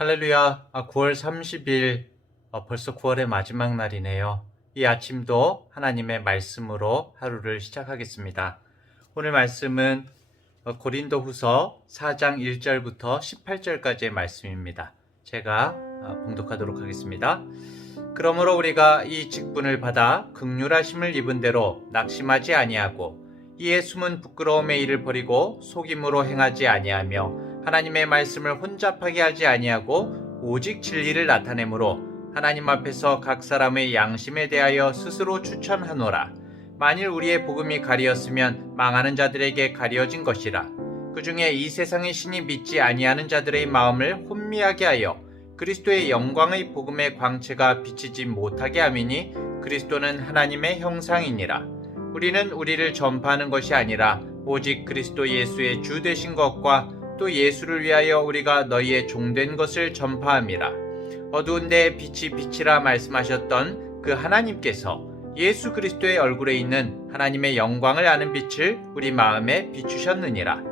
할렐루야. 9월 30일, 벌써 9월의 마지막 날이네요. 이 아침도 하나님의 말씀으로 하루를 시작하겠습니다. 오늘 말씀은 고린도 후서 4장 1절부터 18절까지의 말씀입니다. 제가 봉독하도록 하겠습니다. 그러므로 우리가 이 직분을 받아 긍휼하심을 입은 대로 낙심하지 아니하고 이에 숨은 부끄러움의 일을 버리고 속임으로 행하지 아니하며 하나님의 말씀을 혼잡하게 하지 아니하고 오직 진리를 나타내므로 하나님 앞에서 각 사람의 양심에 대하여 스스로 추천하노라. 만일 우리의 복음이 가리었으면 망하는 자들에게 가려진 것이라. 그 중에 이 세상의 신이 믿지 아니하는 자들의 마음을 혼미하게 하여 그리스도의 영광의 복음의 광채가 비치지 못하게 함이니 그리스도는 하나님의 형상이니라. 우리는 우리를 전파하는 것이 아니라 오직 그리스도 예수의 주 되신 것과 또 예수를 위하여 우리가 너희의 종된 것을 전파함이라. 어두운 데에 빛이 빛이라 말씀하셨던 그 하나님께서 예수 그리스도의 얼굴에 있는 하나님의 영광을 아는 빛을 우리 마음에 비추셨느니라.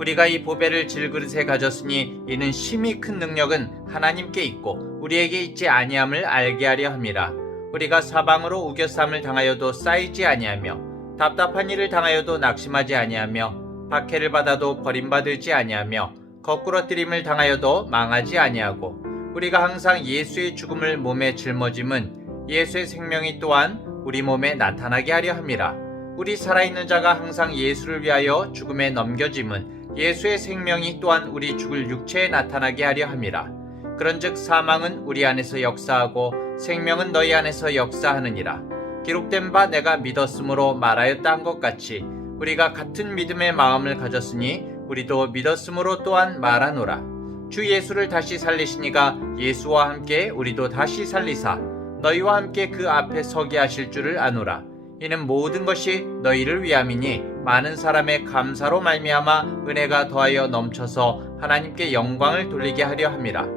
우리가 이 보배를 질그릇에 가졌으니 이는 심히 큰 능력은 하나님께 있고 우리에게 있지 아니함을 알게 하려 함이라. 우리가 사방으로 우겨쌈을 당하여도 쌓이지 아니하며 답답한 일을 당하여도 낙심하지 아니하며 박해를 받아도 버림받지 아니하며 거꾸러뜨림을 당하여도 망하지 아니하고 우리가 항상 예수의 죽음을 몸에 짊어짐은 예수의 생명이 또한 우리 몸에 나타나게 하려 함이라. 우리 살아있는 자가 항상 예수를 위하여 죽음에 넘겨짐은 예수의 생명이 또한 우리 죽을 육체에 나타나게 하려 함이라. 그런즉 사망은 우리 안에서 역사하고 생명은 너희 안에서 역사하느니라. 기록된 바 내가 믿었으므로 말하였다 한 것 같이 우리가 같은 믿음의 마음을 가졌으니 우리도 믿었으므로 또한 말하노라. 주 예수를 다시 살리시니가 예수와 함께 우리도 다시 살리사 너희와 함께 그 앞에 서게 하실 줄을 아노라. 이는 모든 것이 너희를 위함이니 많은 사람의 감사로 말미암아 은혜가 더하여 넘쳐서 하나님께 영광을 돌리게 하려 함이라.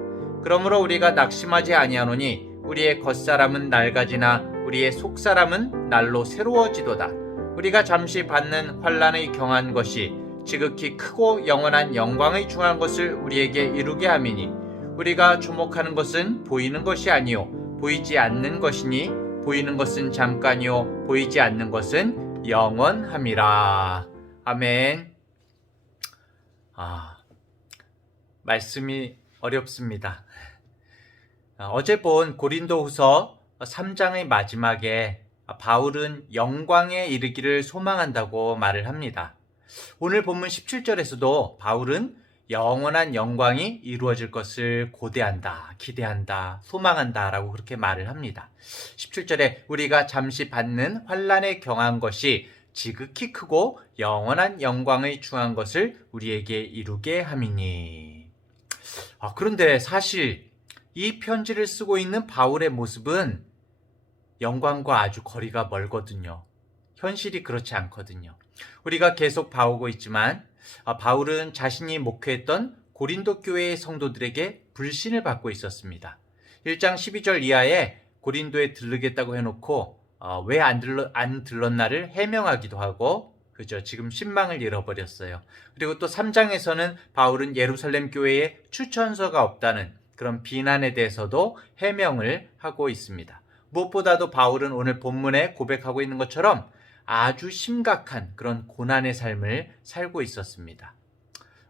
그러므로 우리가 낙심하지 아니하노니 우리의 겉사람은 낡아지나 우리의 속사람은 날로 새로워지도다. 우리가 잠시 받는 환난의 경한 것이 지극히 크고 영원한 영광의 중한 것을 우리에게 이루게 함이니 우리가 주목하는 것은 보이는 것이 아니요 보이지 않는 것이니 보이는 것은 잠깐이요 보이지 않는 것은 영원함이라. 아멘. 말씀이 어렵습니다. 어제 본 고린도후서 3장의 마지막에 바울은 영광에 이르기를 소망한다고 말을 합니다. 오늘 본문 17절에서도 바울은 영원한 영광이 이루어질 것을 고대한다, 기대한다, 소망한다 라고 그렇게 말을 합니다. 17절에 우리가 잠시 받는 환난에 경한 것이 지극히 크고 영원한 영광의 중한 것을 우리에게 이루게 함이니. 그런데 사실 이 편지를 쓰고 있는 바울의 모습은 영광과 아주 거리가 멀거든요. 현실이 그렇지 않거든요. 우리가 계속 봐오고 있지만 바울은 자신이 목회했던 고린도 교회의 성도들에게 불신을 받고 있었습니다. 1장 12절 이하에 고린도에 들르겠다고 해놓고 왜 안 들렀나를 해명하기도 하고 그죠? 지금 신망을 잃어버렸어요. 그리고 또 3장에서는 바울은 예루살렘 교회에 추천서가 없다는 그런 비난에 대해서도 해명을 하고 있습니다. 무엇보다도 바울은 오늘 본문에 고백하고 있는 것처럼 아주 심각한 그런 고난의 삶을 살고 있었습니다.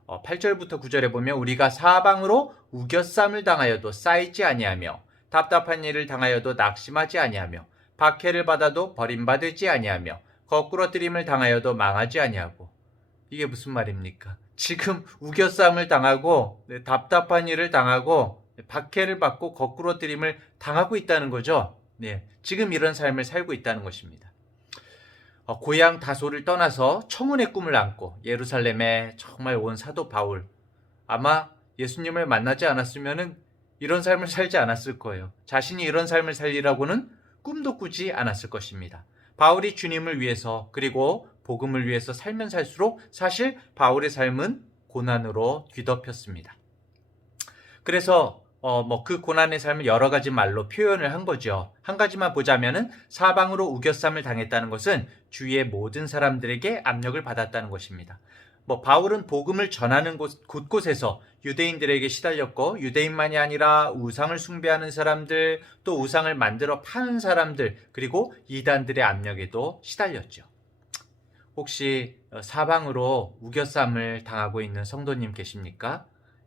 8절부터 9절에 보면 우리가 사방으로 우겨쌈을 당하여도 쌓이지 아니하며 답답한 일을 당하여도 낙심하지 아니하며 박해를 받아도 버림받지 아니하며 거꾸러뜨림을 당하여도 망하지 아니하고. 이게 무슨 말입니까? 지금 우겨쌈을 당하고 답답한 일을 당하고 박해를 받고 거꾸러뜨림을 당하고 있다는 거죠. 지금 이런 삶을 살고 있다는 것입니다. 고향 다소를 떠나서 청운의 꿈을 안고 예루살렘에 정말 온 사도 바울, 아마 예수님을 만나지 않았으면 이런 삶을 살지 않았을 거예요. 자신이 이런 삶을 살리라고는 꿈도 꾸지 않았을 것입니다. 바울이 주님을 위해서 그리고 복음을 위해서 살면 살수록 사실 바울의 삶은 고난으로 뒤덮였습니다. 그래서 그 고난의 삶을 여러 가지 말로 표현을 한 거죠. 한 가지만 보자면은 사방으로 우겨쌈을 당했다는 것은 주위의 모든 사람들에게 압력을 받았다는 것입니다. 바울은 복음을 전하는 곳곳에서 유대인들에게 시달렸고, 유대인만이 아니라 우상을 숭배하는 사람들, 또 우상을 만들어 파는 사람들, 그리고 이단들의 압력에도 시달렸죠. 혹시 사방으로 우겨쌈을 당하고 있는 성도님 계십니까?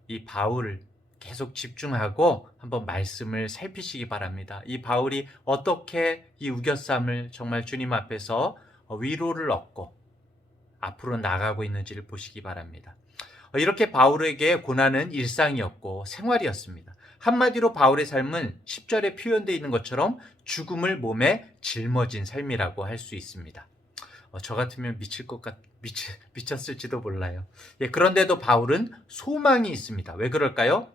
이 바울을 계속 집중하고 한번 말씀을 살피시기 바랍니다. 이 바울이 어떻게 이 우겨쌈을 정말 주님 앞에서 위로를 얻고 앞으로 나가고 있는지를 보시기 바랍니다. 이렇게 바울에게 고난은 일상이었고 생활이었습니다. 한마디로 바울의 삶은 10절에 표현되어 있는 것처럼 죽음을 몸에 짊어진 삶이라고 할 수 있습니다. 저 같으면 미쳤을지도 몰라요. 그런데도 바울은 소망이 있습니다. 왜 그럴까요?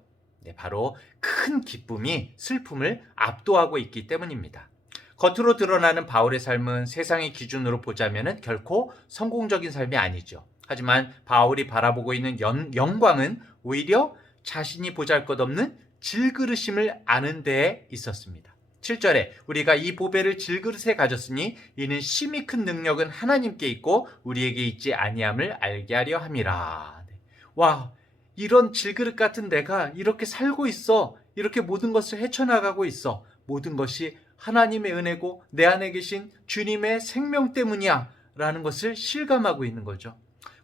바로 큰 기쁨이 슬픔을 압도하고 있기 때문입니다. 겉으로 드러나는 바울의 삶은 세상의 기준으로 보자면 결코 성공적인 삶이 아니죠. 하지만 바울이 바라보고 있는 영광은 오히려 자신이 보잘것없는 질그릇임을 아는 데에 있었습니다. 7절에 우리가 이 보배를 질그릇에 가졌으니 이는 심히 큰 능력은 하나님께 있고 우리에게 있지 아니함을 알게 하려 함이라. 와, 이런 질그릇 같은 내가 이렇게 살고 있어. 이렇게 모든 것을 헤쳐나가고 있어. 모든 것이 하나님의 은혜고 내 안에 계신 주님의 생명 때문이야 라는 것을 실감하고 있는 거죠.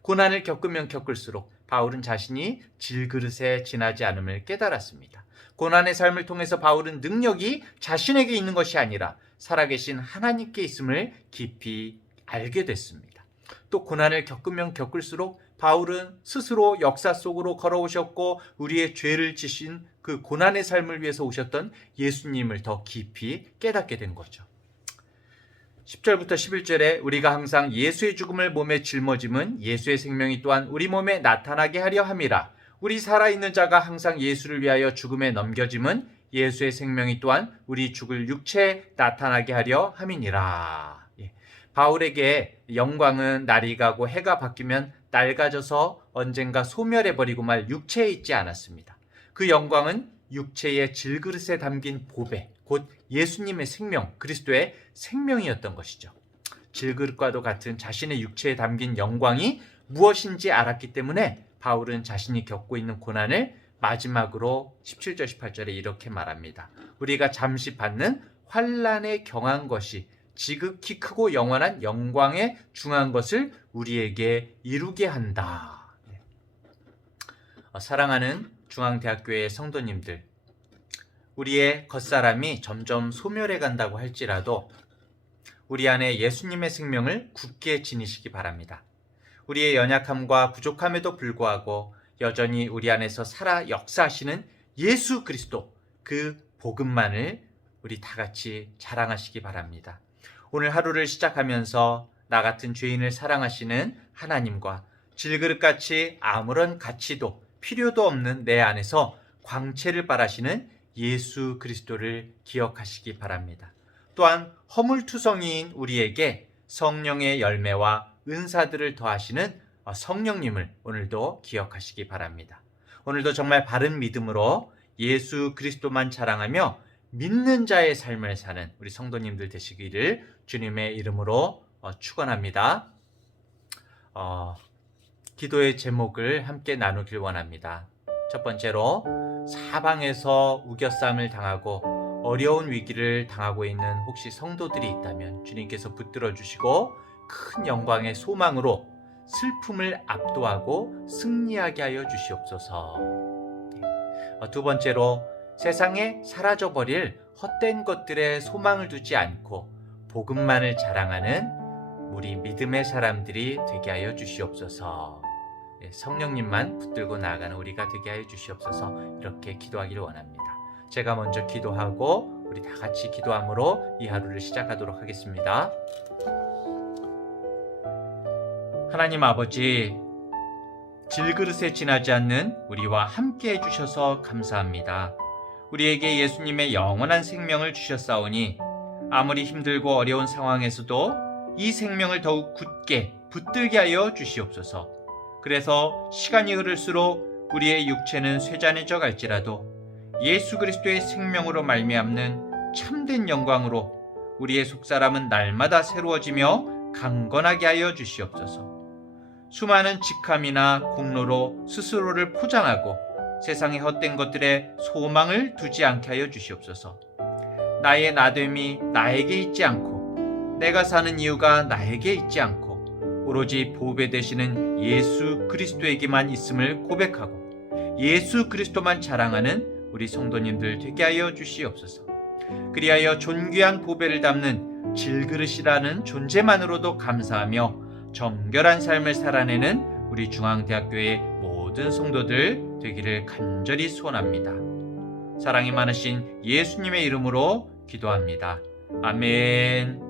고난을 겪으면 겪을수록 바울은 자신이 질그릇에 지나지 않음을 깨달았습니다. 고난의 삶을 통해서 바울은 능력이 자신에게 있는 것이 아니라 살아계신 하나님께 있음을 깊이 알게 됐습니다. 또 고난을 겪으면 겪을수록 바울은 스스로 역사 속으로 걸어오셨고 우리의 죄를 지신 그 고난의 삶을 위해서 오셨던 예수님을 더 깊이 깨닫게 된 거죠. 10절부터 11절에 우리가 항상 예수의 죽음을 몸에 짊어짐은 예수의 생명이 또한 우리 몸에 나타나게 하려 함이라. 우리 살아있는 자가 항상 예수를 위하여 죽음에 넘겨짐은 예수의 생명이 또한 우리 죽을 육체에 나타나게 하려 함이니라. 바울에게 영광은 날이 가고 해가 바뀌면 낡아져서 언젠가 소멸해버리고 말 육체에 있지 않았습니다. 그 영광은 육체의 질그릇에 담긴 보배, 곧 예수님의 생명, 그리스도의 생명이었던 것이죠. 질그릇과도 같은 자신의 육체에 담긴 영광이 무엇인지 알았기 때문에 바울은 자신이 겪고 있는 고난을 마지막으로 17절 18절에 이렇게 말합니다. 우리가 잠시 받는 환난에 경한 것이 지극히 크고 영원한 영광에 중한 것을 우리에게 이루게 한다. 사랑하는 중앙대학교의 성도님들, 우리의 겉사람이 점점 소멸해 간다고 할지라도 우리 안에 예수님의 생명을 굳게 지니시기 바랍니다. 우리의 연약함과 부족함에도 불구하고 여전히 우리 안에서 살아 역사하시는 예수 그리스도, 그 복음만을 우리 다 같이 자랑하시기 바랍니다. 오늘 하루를 시작하면서 나 같은 죄인을 사랑하시는 하나님과 질그릇같이 아무런 가치도 필요도 없는 내 안에서 광채를 발하시는 예수 그리스도를 기억하시기 바랍니다. 또한 허물투성이인 우리에게 성령의 열매와 은사들을 더하시는 성령님을 오늘도 기억하시기 바랍니다. 오늘도 정말 바른 믿음으로 예수 그리스도만 자랑하며 믿는 자의 삶을 사는 우리 성도님들 되시기를 주님의 이름으로 축원합니다. 기도의 제목을 함께 나누길 원합니다. 첫 번째로 사방에서 우겨쌈을 당하고 어려운 위기를 당하고 있는 혹시 성도들이 있다면 주님께서 붙들어 주시고 큰 영광의 소망으로 슬픔을 압도하고 승리하게 하여 주시옵소서. 두 번째로 세상에 사라져버릴 헛된 것들에 소망을 두지 않고 복음만을 자랑하는 우리 믿음의 사람들이 되게 하여 주시옵소서. 성령님만 붙들고 나아가는 우리가 되게 하여 주시옵소서. 이렇게 기도하기를 원합니다. 제가 먼저 기도하고 우리 다 같이 기도함으로 이 하루를 시작하도록 하겠습니다. 하나님 아버지, 질그릇에 지나지 않는 우리와 함께 해주셔서 감사합니다. 우리에게 예수님의 영원한 생명을 주셨사오니 아무리 힘들고 어려운 상황에서도 이 생명을 더욱 굳게 붙들게 하여 주시옵소서. 그래서 시간이 흐를수록 우리의 육체는 쇠잔해져 갈지라도 예수 그리스도의 생명으로 말미암는 참된 영광으로 우리의 속사람은 날마다 새로워지며 강건하게 하여 주시옵소서. 수많은 직함이나 공로로 스스로를 포장하고 세상의 헛된 것들에 소망을 두지 않게 하여 주시옵소서. 나의 나됨이 나에게 있지 않고 내가 사는 이유가 나에게 있지 않고 오로지 보배 되시는 예수 그리스도에게만 있음을 고백하고 예수 그리스도만 자랑하는 우리 성도님들 되게 하여 주시옵소서. 그리하여 존귀한 보배를 담는 질그릇이라는 존재만으로도 감사하며 정결한 삶을 살아내는 우리 중앙대학교의 모든 성도들 되기를 간절히 소원합니다. 사랑이 많으신 예수님의 이름으로 기도합니다. 아멘.